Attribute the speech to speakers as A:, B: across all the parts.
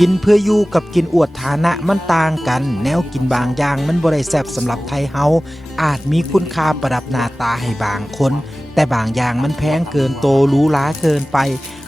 A: กินเพื่ออยู่กับกินอวดฐานะมันต่างกัน แนวกินบางอย่างมันบ่ได้แซบสำหรับไทยเฮาอาจมีคุณค่าประดับหน้าตาให้บางคน แต่บางอย่างมันแพงเกินโตหรูหราเกินไป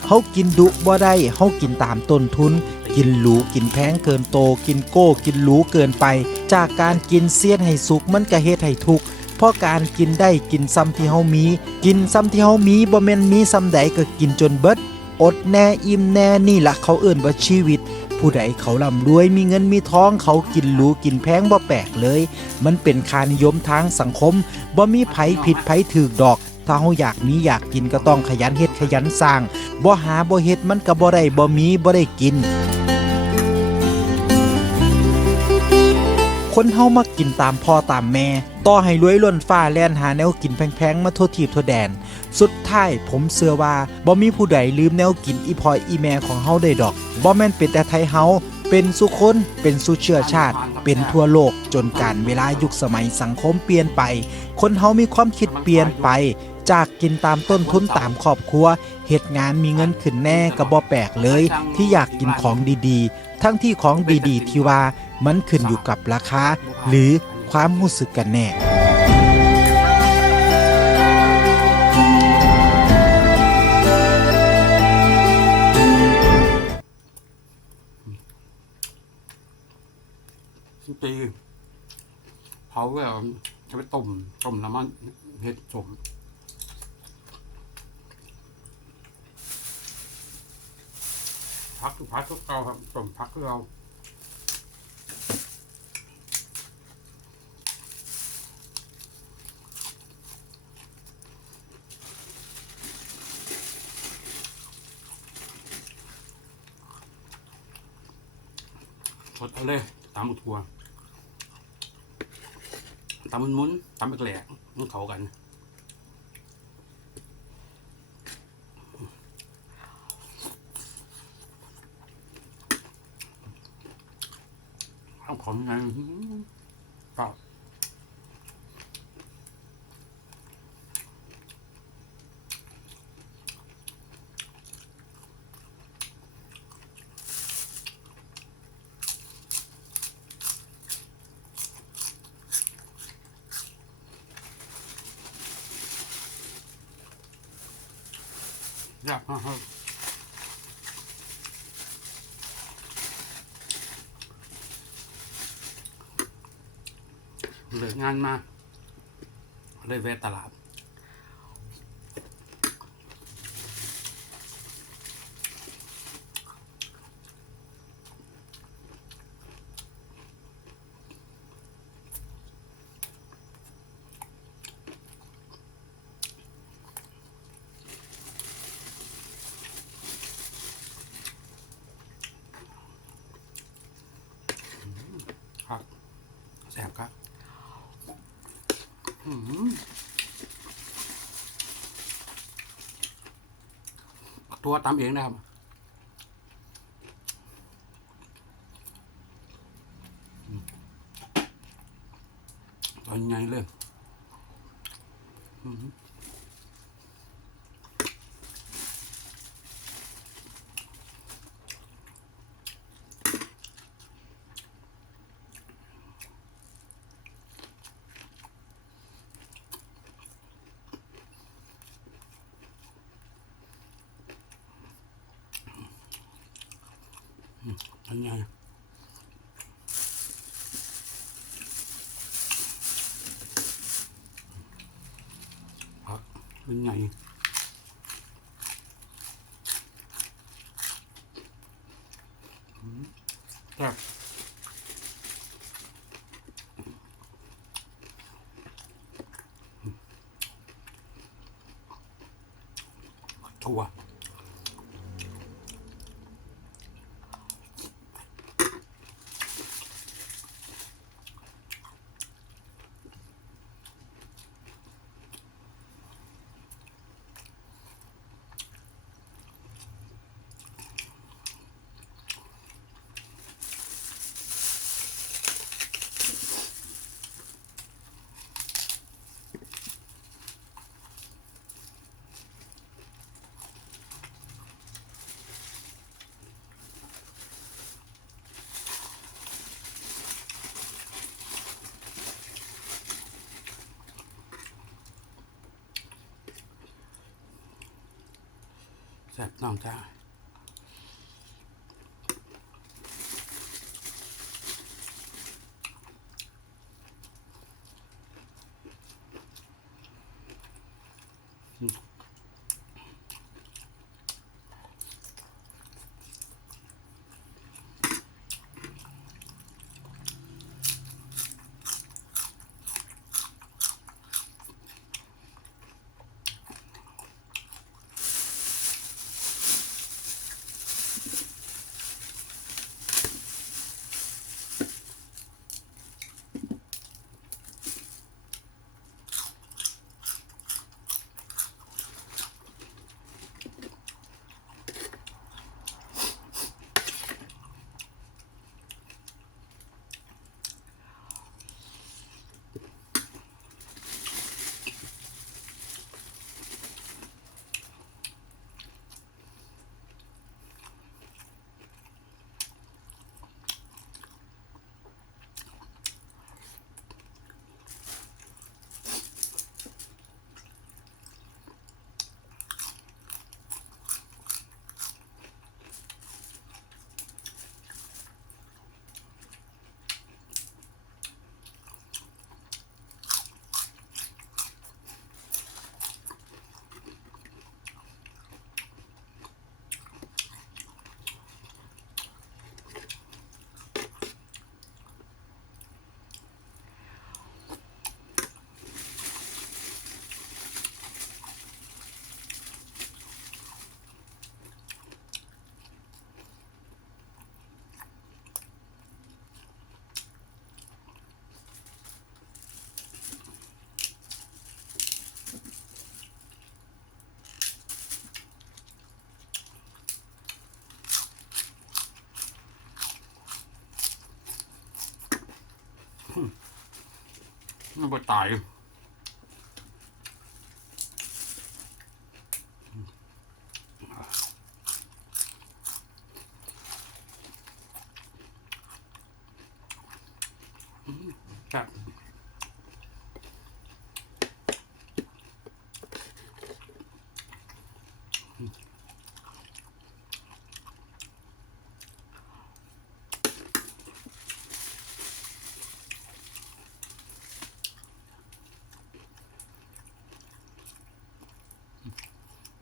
A: เฮากินดุบ่ได้เฮากินตามต้นทุน กินหรูกินแพงเกินโต กินโก้ กินหรูเกินไป จากการกินเสียนให้สุกมันก็เฮ็ดให้ทุกข์เพราะการกินได้กินซ้ำที่เฮามี กินซ้ำที่เฮามีบ่แม่นมีซ้ำใดก็กินจนเบิด อดแน่อิ่มแน่นี่ละเขาเอื่นว่าชีวิต ผู้ใดเขาล่ำรวยมีเงินมีท้องเขากินหรูกินแพงบ่แปลกเลย มันเป็นคานิยมทางสังคมบ่มีไผผิดไผถือดอกถ้าเฮาอยากมีอยากกินก็ต้องขยันเฮ็ดขยันสร้างบ่หาบ่เฮ็ดมันก็บ่ได้บ่มีบ่ได้กิน คนเฮามักกินตามพ่อตามแม่ ต่อให้รวยล้นฟ้าแล่นหาแนวกินแพงๆ มาทั่วทีบทั่วแดน สุดท้ายผมเชื่อว่าบ่มีผู้ใดลืมแนวกินอีพอยอีแม่ของเฮาได้ดอกบ่แม่นเป็นแต่ไทยเฮาเป็นสุคนเป็นสุเชื้อชาติ เป็นทั่วโลกจนการเวลายุคสมัยสังคมเปลี่ยนไป คนเฮามีความคิดเปลี่ยนไป จากกินตามต้นทุนตามครอบครัวเหตุงานมีเงินขึ้นแน่ก็บ่แปลกเลย ที่อยากกินของดีๆ ทั้งที่ของดีๆ ที่ว่ามันขึ้นอยู่กับราคาหรือความรู้สึกกันแน่
B: ตีเผาแล้วจะไปต้มต้มน้ำมันเห็ดสม พักพักก็เกาครับต้มพักก็เราสดเอาเลยตามถั่วตามมันมุนตามแหลกมันเข้ากัน ข้าวของไงก็ยากมากครับ เลิกงานมา เลยแวะตลาด ครับแสบครับ อืม ตัวตามเองนะครับตอนไงเลย อืม ตอนใหญ่ค รับเมันไปตายครับ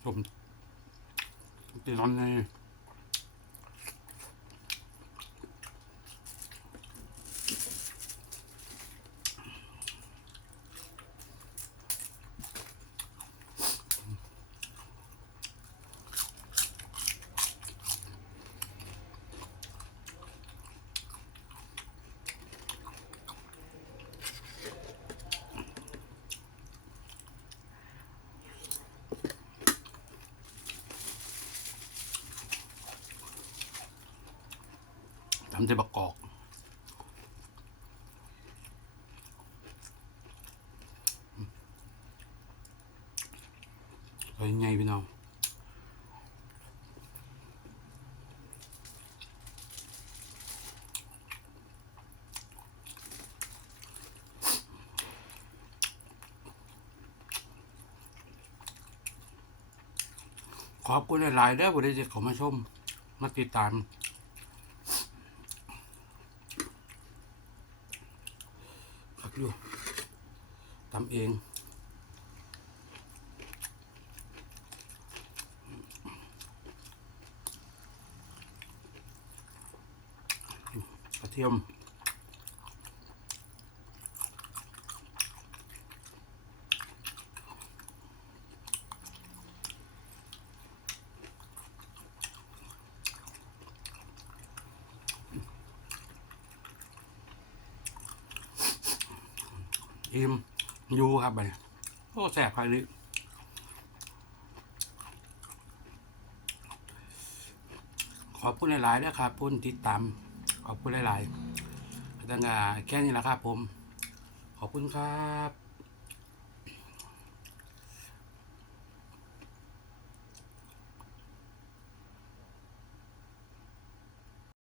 B: ผมตีนอนใน ทำใจประกอบเฮ้ยไงพี่น้องขอบคุณหลายๆเด้อผู้ใดจะเข้ามาชม มาติดตาม ดูทำเองกระเทียม อิมยูครับไปโอ้แสบใครลิขอบคุณหลายๆนะครับผู้ติดตามขอบคุณหลายๆตั้งแต่แค่นี้แหละครับผม ขอบคุณครับ